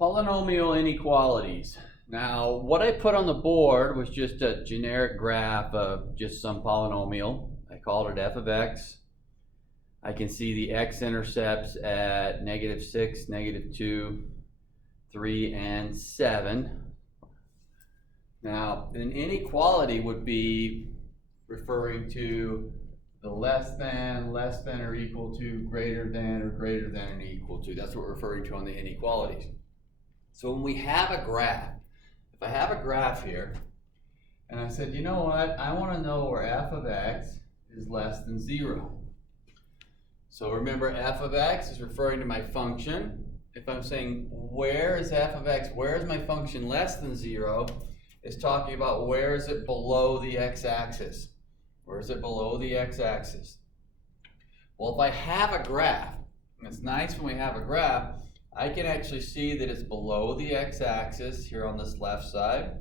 Polynomial inequalities. Now, what I put on the board was just a generic graph of just some polynomial. I called it f of x. I can see the x-intercepts at -6, -2, 3, and 7. Now, an inequality would be referring to the less than or equal to, greater than or equal to. That's what we're referring to on the inequalities. So when we have a graph, if I have a graph here, and I said, you know what, I want to know where f of x is less than 0. So remember, f of x is referring to my function. If I'm saying, where is f of x, where is my function less than 0, it's talking about where is it below the x-axis. Where is it below the x-axis? Well, if I have a graph, and it's nice when we have a graph, I can actually see that it's below the x-axis here on this left side,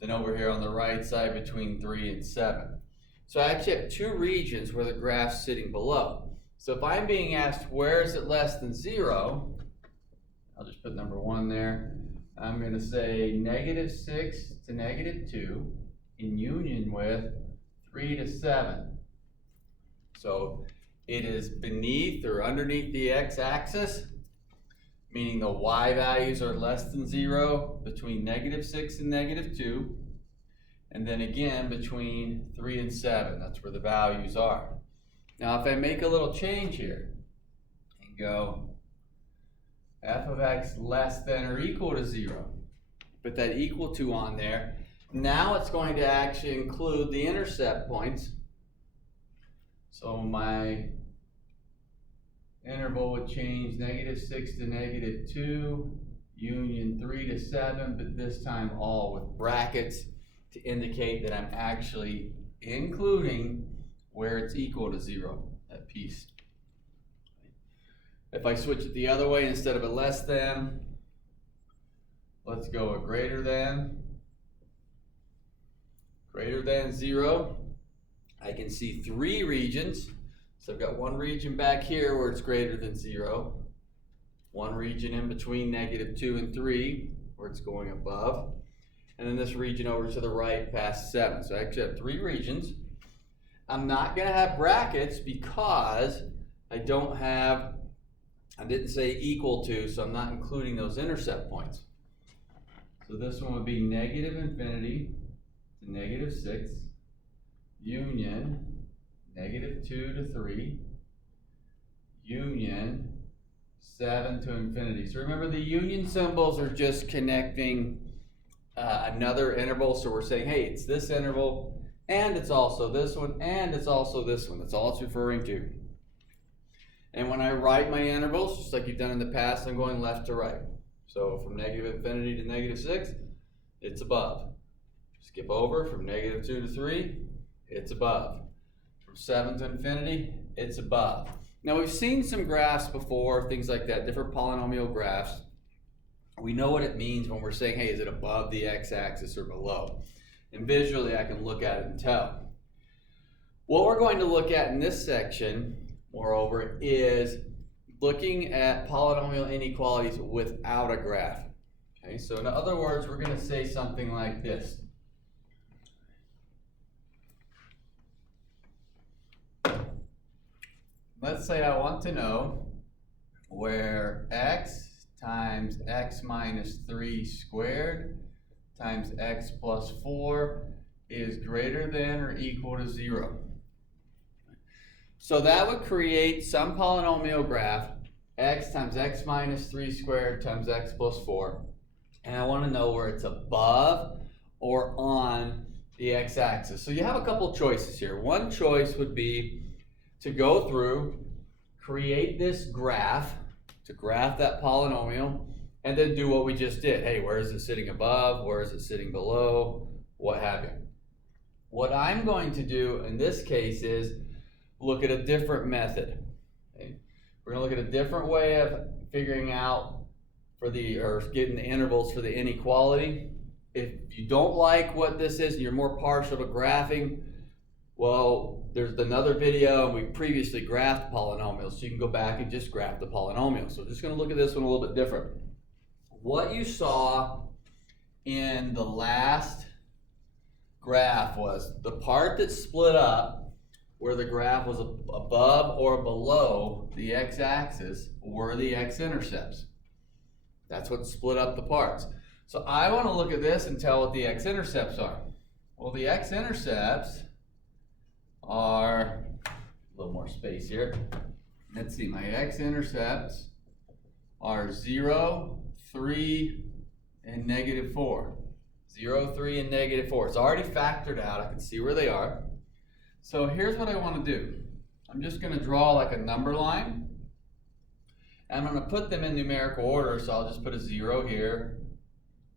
then over here on the right side between 3 and 7. So I actually have two regions where the graph's sitting below. So if I'm being asked where is it less than 0, I'll just put number 1 there. I'm going to say -6 to -2 in union with 3 to 7. So it is beneath or underneath the x-axis, meaning the y values are less than 0 between -6 and -2, and then again between 3 and 7. That's where the values are. Now if I make a little change here and go f of x less than or equal to 0, put that equal to on there, now it's going to actually include the intercept points. So my interval would change -6 to -2, union 3 to 7, but this time all with brackets to indicate that I'm actually including where it's equal to 0, that piece. If I switch it the other way, instead of a less than, let's go a greater than 0. I can see 3 regions. So I've got one region back here where it's greater than 0, one region in between -2 and 3 where it's going above, and then this region over to the right past 7. So I actually have 3 regions. I'm not going to have brackets because I didn't say equal to, so I'm not including those intercept points. So this one would be -infinity to -6, union -2 to 3, union 7 to infinity. So remember, the union symbols are just connecting another interval. So we're saying, hey, it's this interval, and it's also this one, and it's also this one. That's all it's referring to. And when I write my intervals, just like you've done in the past, I'm going left to right. So from -infinity to -6, it's above. Skip over from -2 to 3, it's above. From 7 to infinity, it's above. Now we've seen some graphs before, things like that, different polynomial graphs. We know what it means when we're saying, hey, is it above the x-axis or below? And visually I can look at it and tell. What we're going to look at in this section, moreover, is looking at polynomial inequalities without a graph. Okay, so in other words, we're going to say something like this. Let's say I want to know where x times x minus 3 squared times x plus 4 is greater than or equal to 0. So that would create some polynomial graph, x times x minus 3 squared times x plus 4. And I want to know where it's above or on the x-axis. So you have a couple choices here. One choice would be to go through, create this graph, to graph that polynomial, and then do what we just did. Hey, where is it sitting above? Where is it sitting below? What have you. What I'm going to do in this case is look at a different method. Okay? We're going to look at a different way of figuring out getting the intervals for the inequality. If you don't like what this is and you're more partial to graphing, well, there's another video, and we previously graphed polynomials, so you can go back and just graph the polynomial. So we're just going to look at this one a little bit different. what you saw in the last graph was the part that split up where the graph was above or below the x-axis were the x-intercepts. That's what split up the parts. So I want to look at this and tell what the x-intercepts are. Well, the x-intercepts are, a little more space here. Let's see, my x-intercepts are 0, 3, and -4. 0, 3, and -4. It's already factored out. I can see where they are. So here's what I want to do. I'm just going to draw like a number line. And I'm going to put them in numerical order. So I'll just put a 0 here,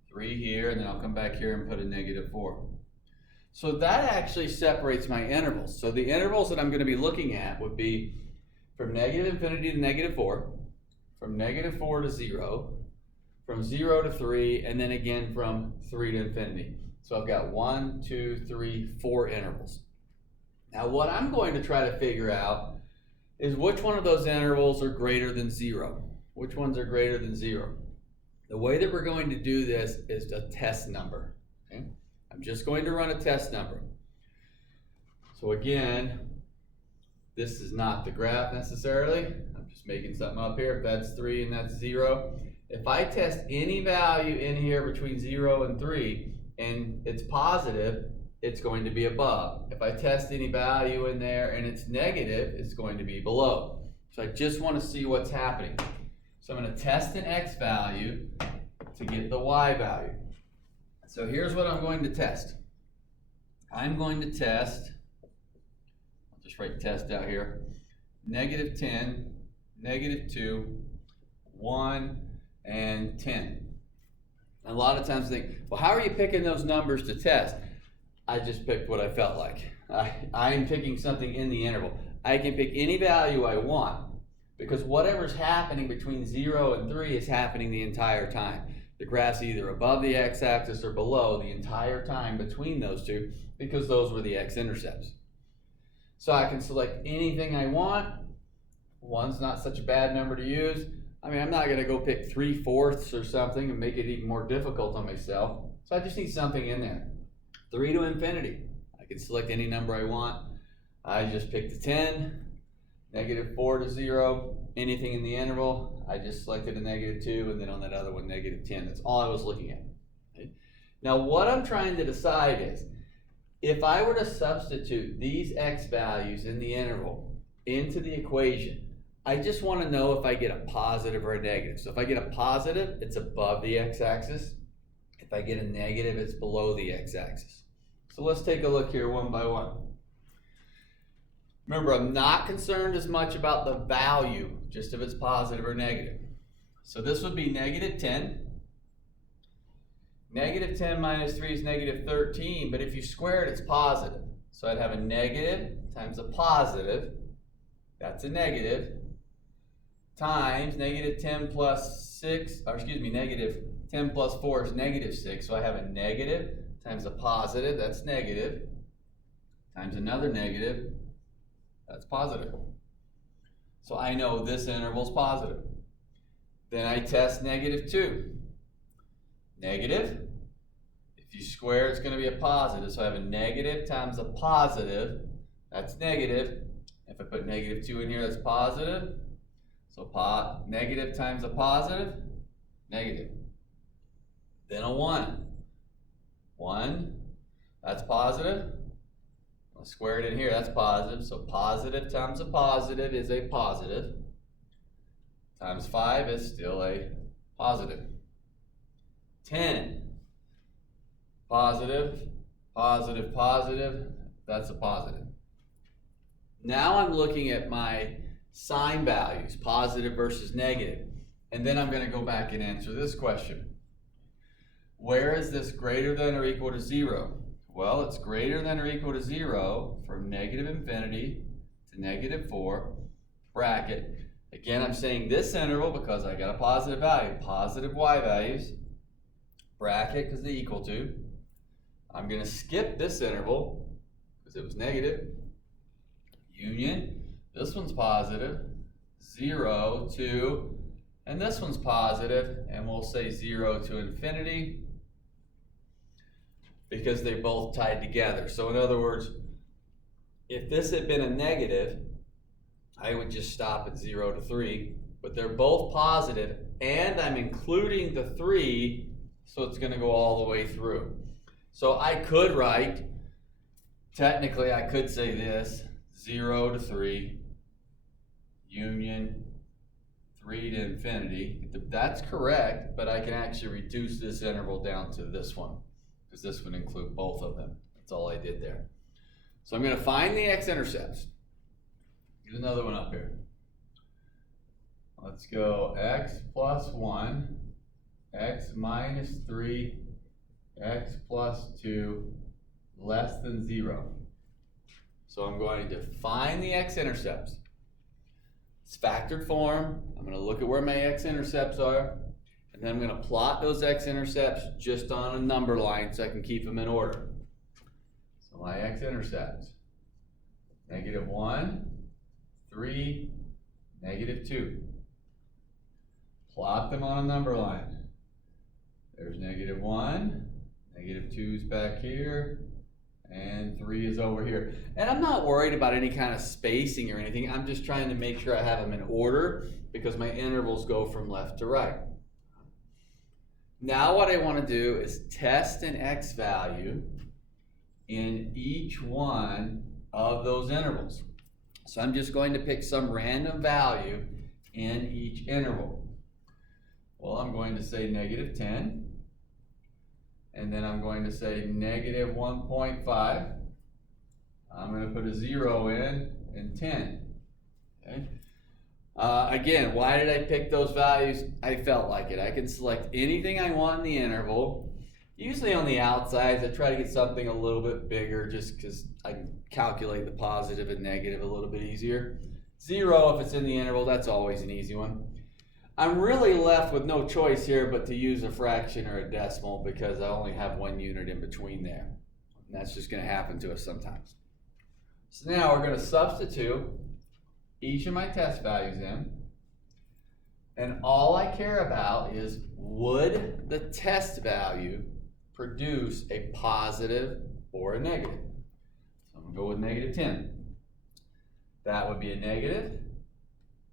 3 here, and then I'll come back here and put a -4. So that actually separates my intervals. So the intervals that I'm going to be looking at would be from -infinity to -4, from -4 to 0, from 0 to 3, and then again from 3 to infinity. So I've got 1, 2, 3, 4 intervals. Now what I'm going to try to figure out is which one of those intervals are greater than 0. Which ones are greater than 0? The way that we're going to do this is a test number. Okay? I'm just going to run a test number. So again, this is not the graph necessarily. I'm just making something up here. If that's 3 and that's 0. If I test any value in here between 0 and 3 and it's positive, it's going to be above. If I test any value in there and it's negative, it's going to be below. So I just want to see what's happening. So I'm going to test an x value to get the y value. So here's what I'm going to test. I'm going to test, I'll just write test out here, -10, -2, 1, and 10. And a lot of times think, well, how are you picking those numbers to test? I just picked what I felt like. I'm picking something in the interval. I can pick any value I want because whatever's happening between 0 and 3 is happening the entire time. The graph's either above the x-axis or below the entire time between those two because those were the x-intercepts. So I can select anything I want. 1's not such a bad number to use. I mean, I'm not going to go pick 3/4 or something and make it even more difficult on myself. So I just need something in there. 3 to infinity. I can select any number I want. I just picked the 10, -4 to 0, anything in the interval. I just selected a -2, and then on that other one, -10. That's all I was looking at. Okay? Now, what I'm trying to decide is, if I were to substitute these x values in the interval into the equation, I just want to know if I get a positive or a negative. So if I get a positive, it's above the x-axis. If I get a negative, it's below the x-axis. So let's take a look here one by one. Remember, I'm not concerned as much about the value, just if it's positive or negative. So this would be -10. -10 minus 3 is -13, but if you square it, it's positive. So I'd have a negative times a positive, that's a negative, times -10 plus 6, or excuse me, -10 plus 4 is -6. So I have a negative times a positive, that's negative, times another negative, that's positive. So I know this interval is positive. Then I test -2. Negative, if you square, it's going to be a positive. So I have a negative times a positive, that's negative. If I put -2 in here, that's positive. So negative times a positive, negative. Then a 1. 1, that's positive. I'll square it in here, that's positive. So positive times a positive is a positive. Times 5 is still a positive. 10, positive, positive, positive, that's a positive. Now I'm looking at my sign values, positive versus negative. And then I'm going to go back and answer this question. Where is this greater than or equal to 0? Well, it's greater than or equal to 0 from -infinity to -4, bracket. Again, I'm saying this interval because I got a positive value, positive y values, bracket because they equal to. I'm going to skip this interval because it was negative. Union, this one's positive, 0 to and this one's positive, and we'll say 0 to infinity because they both tied together. So in other words, if this had been a negative, I would just stop at 0 to 3, but they're both positive, and I'm including the 3, so it's going to go all the way through. So I could write, technically I could say this, 0 to 3, union 3 to infinity. That's correct, but I can actually reduce this interval down to this one, because this would include both of them. That's all I did there. So I'm going to find the x-intercepts. Get another one up here. Let's go x plus 1, x minus 3, x plus 2, less than 0. So I'm going to find the x-intercepts. It's factored form. I'm going to look at where my x-intercepts are, and then I'm going to plot those x-intercepts just on a number line so I can keep them in order. So my x-intercepts, -1, 3, -2. Plot them on a number line. There's -1, -2 is back here, and 3 is over here. And I'm not worried about any kind of spacing or anything. I'm just trying to make sure I have them in order because my intervals go from left to right. Now what I want to do is test an x value in each one of those intervals. So I'm just going to pick some random value in each interval. Well, I'm going to say -10, and then I'm going to say -1.5. I'm going to put a 0 in and 10. Okay. Again, why did I pick those values? I felt like it. I can select anything I want in the interval. Usually on the outsides, I try to get something a little bit bigger just because I can calculate the positive and negative a little bit easier. 0, if it's in the interval, that's always an easy one. I'm really left with no choice here but to use a fraction or a decimal because I only have 1 unit in between there. And that's just going to happen to us sometimes. So now we're going to substitute each of my test values in. And all I care about is, would the test value produce a positive or a negative? So I'm going to go with -10. That would be a negative.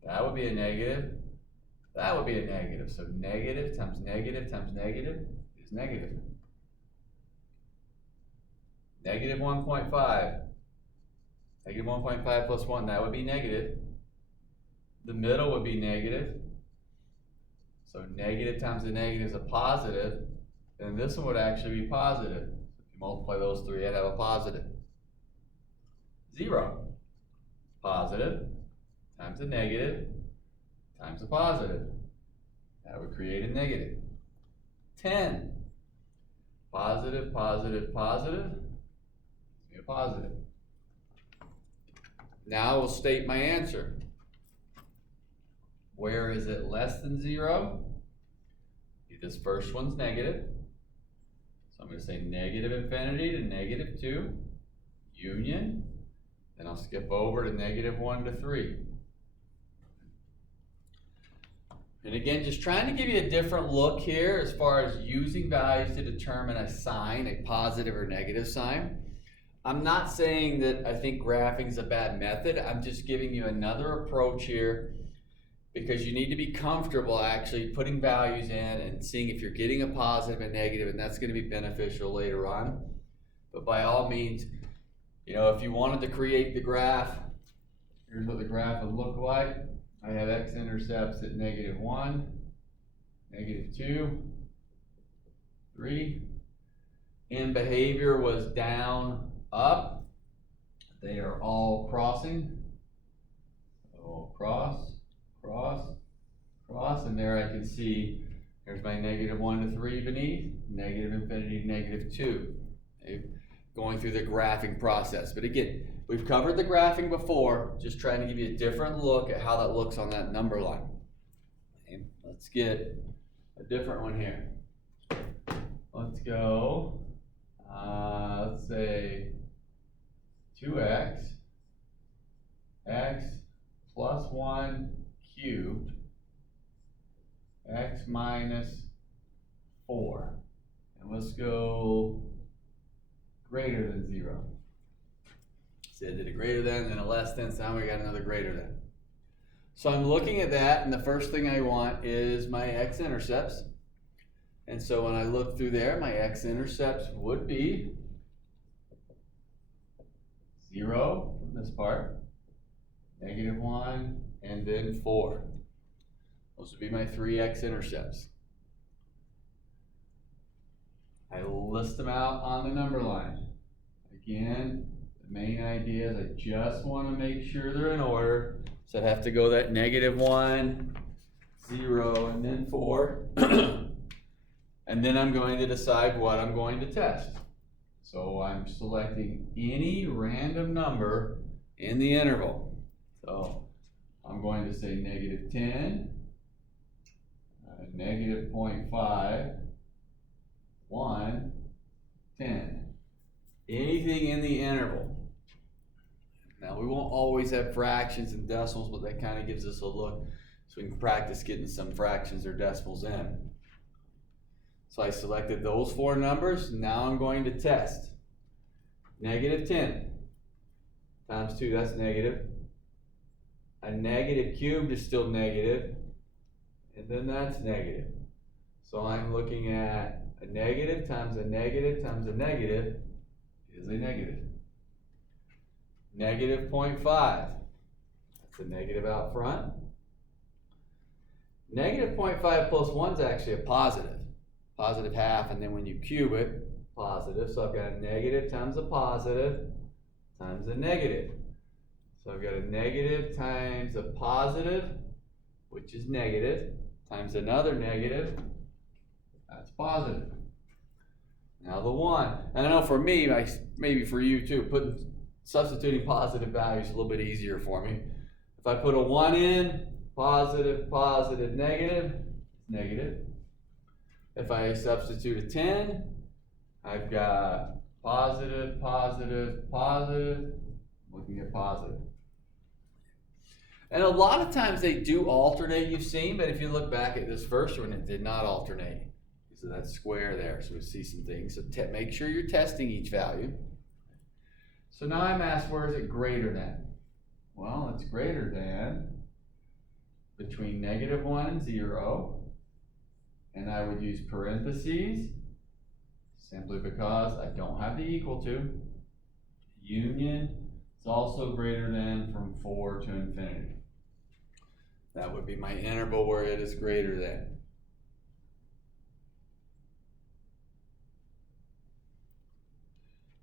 That would be a negative. That would be a negative. So negative times negative times negative is negative. -1.5. -1.5 plus 1, that would be negative. The middle would be negative. So negative times the negative is a positive. And this one would actually be positive. If you multiply those three, I'd have a positive. 0. Positive times a negative times a positive. That would create a negative. 10. Positive, positive, positive. Be a positive. Now we'll state my answer. Where is it less than 0? This first one's negative. So I'm going to say -infinity to -2, union. Then I'll skip over to -1 to 3. And again, just trying to give you a different look here as far as using values to determine a sign, a positive or negative sign. I'm not saying that I think graphing is a bad method. I'm just giving you another approach here because you need to be comfortable actually putting values in and seeing if you're getting a positive and negative, and that's going to be beneficial later on. But by all means, you know, if you wanted to create the graph, here's what the graph would look like. I have x-intercepts at -1, -2, 3. In behavior was down, up. They are all crossing. So cross, cross, cross, and there I can see there's my -1 to 3 beneath, -infinity to -2. Okay? Going through the graphing process. But again, we've covered the graphing before, just trying to give you a different look at how that looks on that number line. Okay, let's get a different one here. Let's go, let's say 2x, x plus 1 cubed x minus 4. And let's go greater than 0. See, I did a greater than, then a less than, so now we got another greater than. So I'm looking at that, and the first thing I want is my x-intercepts. And so when I look through there, my x-intercepts would be 0 from this part, -1, and then 4. Those would be my 3 x-intercepts. I list them out on the number line. Again, the main idea is I just want to make sure they're in order. So I have to go that -1, 0, and then 4. And then I'm going to decide what I'm going to test. So I'm selecting any random number in the interval. So I'm going to say -10, -0.5, 1, 10. Anything in the interval. Now we won't always have fractions and decimals, but that kind of gives us a look so we can practice getting some fractions or decimals in. So I selected those 4 numbers. Now I'm going to test. -10 times 2, that's negative. A negative cubed is still negative. And then that's negative. So I'm looking at a negative times a negative times a negative is a negative. -0.5. That's a negative out front. -0.5 plus 1 is actually a positive. Positive half, and then when you cube it, positive. So I've got a negative times a positive times a negative. So I've got a negative times a positive, which is negative, times another negative, that's positive. Now the 1, and I know for me, maybe for you too, substituting positive values is a little bit easier for me. If I put a 1 in, positive, positive, negative, it's negative. If I substitute a 10, I've got positive, positive, positive, looking at positive. And a lot of times they do alternate, you've seen, but if you look back at this first one, it did not alternate. So that's square there, so we see some things. So make sure you're testing each value. So now I'm asked, where is it greater than? Well, it's greater than between -1 and 0. And I would use parentheses simply because I don't have the equal to. Union is also greater than from 4 to infinity. That would be my interval where it is greater than.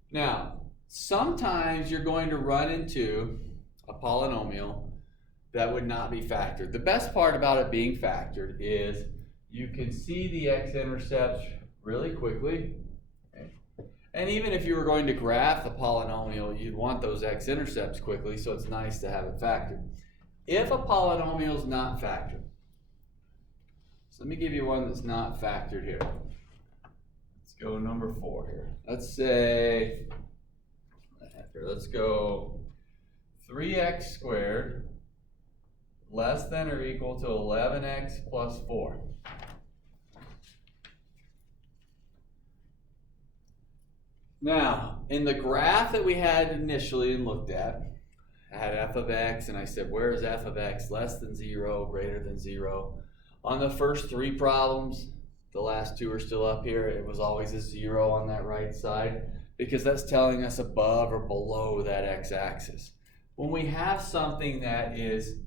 Now, sometimes you're going to run into a polynomial that would not be factored. The best part about it being factored is you can see the x-intercepts really quickly. Okay. And even if you were going to graph the polynomial, you'd want those x-intercepts quickly, so it's nice to have it factored. If a polynomial is not factored, so let me give you one that's not factored here. Let's go number 4 here. Let's say, let's go 3x squared less than or equal to 11x plus 4. Now, in the graph that we had initially and looked at, I had f of x, and I said, where is f of x? Less than 0, greater than 0. On the first 3 problems, the last 2 are still up here, it was always a 0 on that right side, because that's telling us above or below that x-axis. When we have something that is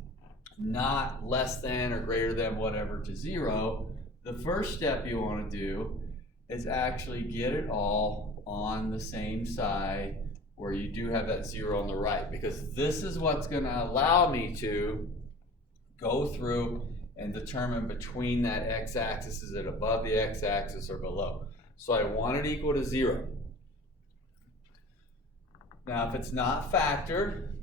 not less than or greater than whatever to 0, the first step you want to do is actually get it all on the same side where you do have that 0 on the right, because this is what's going to allow me to go through and determine between that x-axis, is it above the x-axis or below. So I want it equal to 0. Now if it's not factored,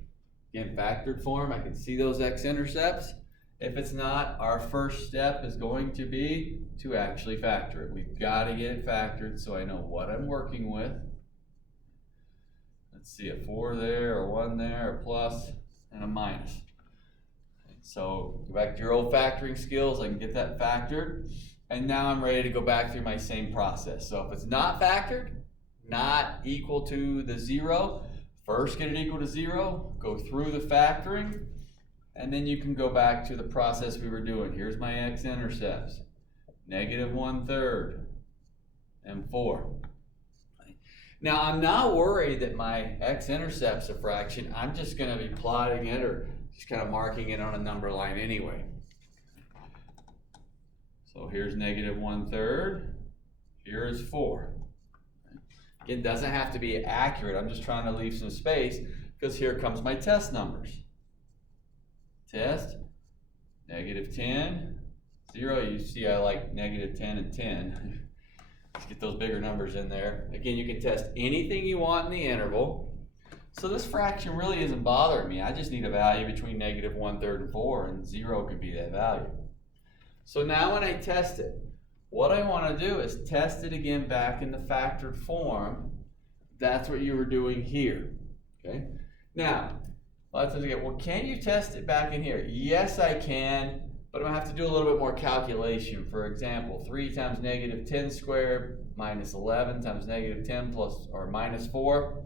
again factored form, I can see those x-intercepts. If it's not, our first step is going to be to actually factor it. We've got to get it factored so I know what I'm working with. Let's see, a 4 there, a 1 there, a plus, and a minus. So go back to your old factoring skills, I can get that factored. And now I'm ready to go back through my same process. So if it's not factored, not equal to the 0, first get it equal to 0, go through the factoring, and then you can go back to the process we were doing. Here's my x-intercepts, -1/3 and 4. Now I'm not worried that my x-intercept's a fraction. I'm just going to be plotting it or just kind of marking it on a number line anyway. So here's -1/3, here is 4. It doesn't have to be accurate, I'm just trying to leave some space because here comes my test numbers. Test, -10, 0, you see I like -10 and 10. Let's get those bigger numbers in there. Again, you can test anything you want in the interval. So this fraction really isn't bothering me, I just need a value between -1/3 and 4, and 0 could be that value. So now when I test it, what I want to do is test it again back in the factored form. That's what you were doing here. Okay. Now, let's again. Well, can you test it back in here? Yes, I can, but I'm gonna have to do a little bit more calculation. For example, 3 times -10 squared minus 11 times -10 plus or minus 4.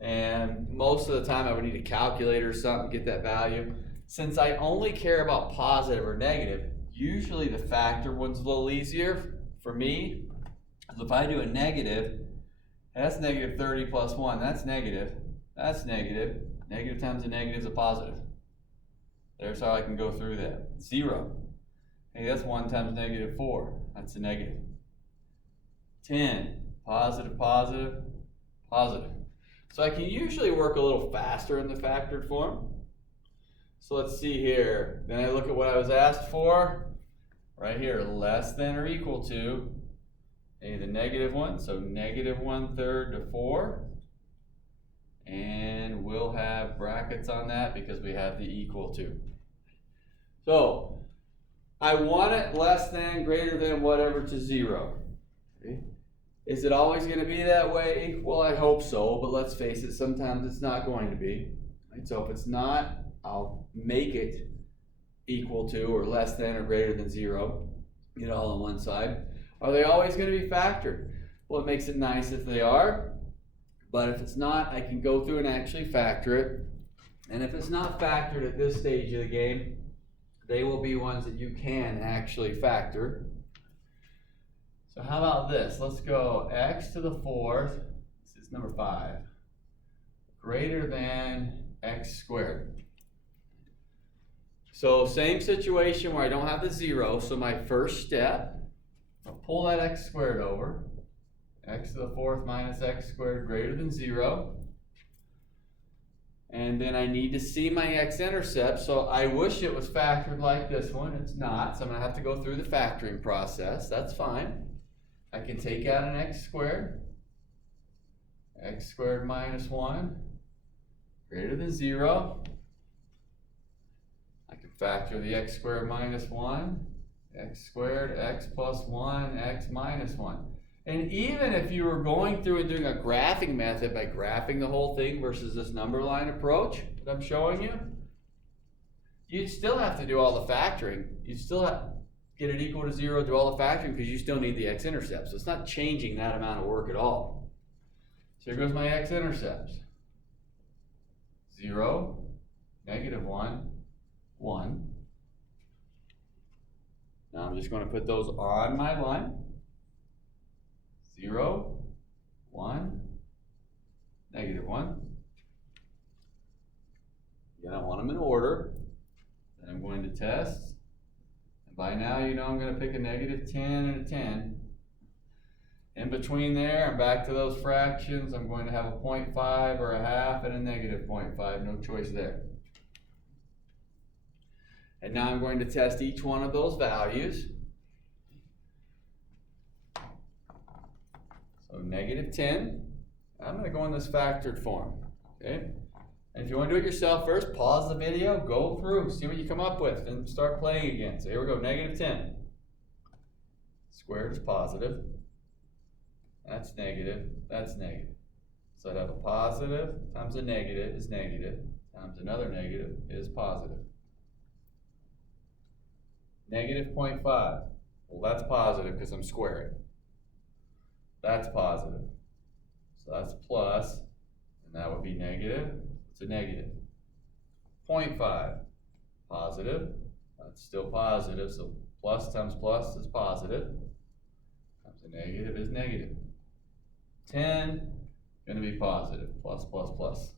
And most of the time I would need a calculator or something to get that value. Since I only care about positive or negative, usually the factor one's a little easier for me. So if I do a negative, that's -30 plus 1, that's negative, that's negative. Negative times a negative is a positive. There's how I can go through that. 0. Hey, that's 1 times -4, that's a negative. 10, positive, positive, positive. So I can usually work a little faster in the factored form. So let's see here. Then I look at what I was asked for. Right here, less than or equal to the -1, so -1/3 to 4. And we'll have brackets on that because we have the equal to. So I want it less than, greater than, whatever to 0. Okay. Is it always going to be that way? Well, I hope so, but let's face it, sometimes it's not going to be. Right? So if it's not, I'll make it equal to or less than or greater than 0. Get all on one side. Are they always going to be factored? Well, it makes it nice if they are, but if it's not, I can go through and actually factor it. And if it's not factored at this stage of the game, they will be ones that you can actually factor. So how about this? Let's go x to the 4th, this is number 5, greater than x squared. So same situation where I don't have the 0, so my first step, I'll pull that x squared over, x to the 4th minus x squared greater than 0. And then I need to see my x-intercept, so I wish it was factored like this one. It's not, so I'm going to have to go through the factoring process. That's fine. I can take out an x squared minus 1 greater than 0. I can factor the x squared minus 1, x squared, x plus 1, x minus 1. And even if you were going through and doing a graphing method by graphing the whole thing versus this number line approach that I'm showing you, you'd still have to do all the factoring. You'd still have to get it equal to 0, do all the factoring because you still need the x-intercept. So it's not changing that amount of work at all. So here goes my x-intercepts. 0, -1, 1. Now I'm just going to put those on my line. 0, 1, -1. Again, I want them in order. Then I'm going to test. And by now, you know I'm going to pick a -10 and a 10. In between there, and back to those fractions, I'm going to have a 0.5 or a half and a -0.5. No choice there. And now I'm going to test each one of those values. So -10, I'm going to go in this factored form, okay? And if you want to do it yourself first, pause the video, go through, see what you come up with, and start playing again. So here we go, -10. Squared is positive. That's negative, that's negative. So I'd have a positive times a negative is negative, times another negative is positive. negative 0.5. Well, that's positive because I'm squaring. That's positive. So that's plus, and that would be negative. It's a negative. 0.5, positive. That's still positive, so plus times plus is positive. Times a negative is negative. 10, going to be positive. Plus, plus, plus.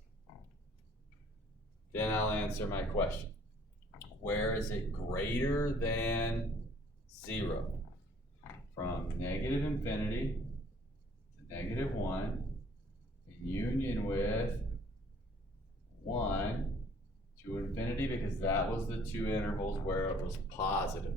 Then I'll answer my question. Where is it greater than 0? From negative infinity to negative 1 in union with 1 to infinity, because that was the two intervals where it was positive.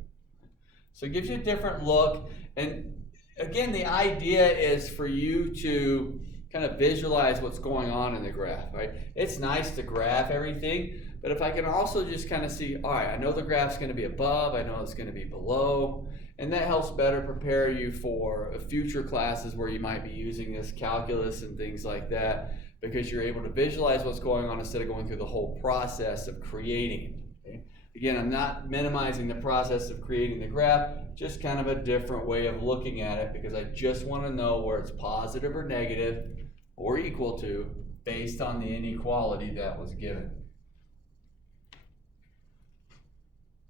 So it gives you a different look. And again, the idea is for you to kind of visualize what's going on in the graph, right? It's nice to graph everything, but if I can also just kind of see, all right, I know the graph's going to be above, I know it's going to be below, and that helps better prepare you for future classes where you might be using this calculus and things like that, because you're able to visualize what's going on instead of going through the whole process of creating it. Okay? Again, I'm not minimizing the process of creating the graph, just kind of a different way of looking at it, because I just want to know where it's positive or negative or equal to based on the inequality that was given.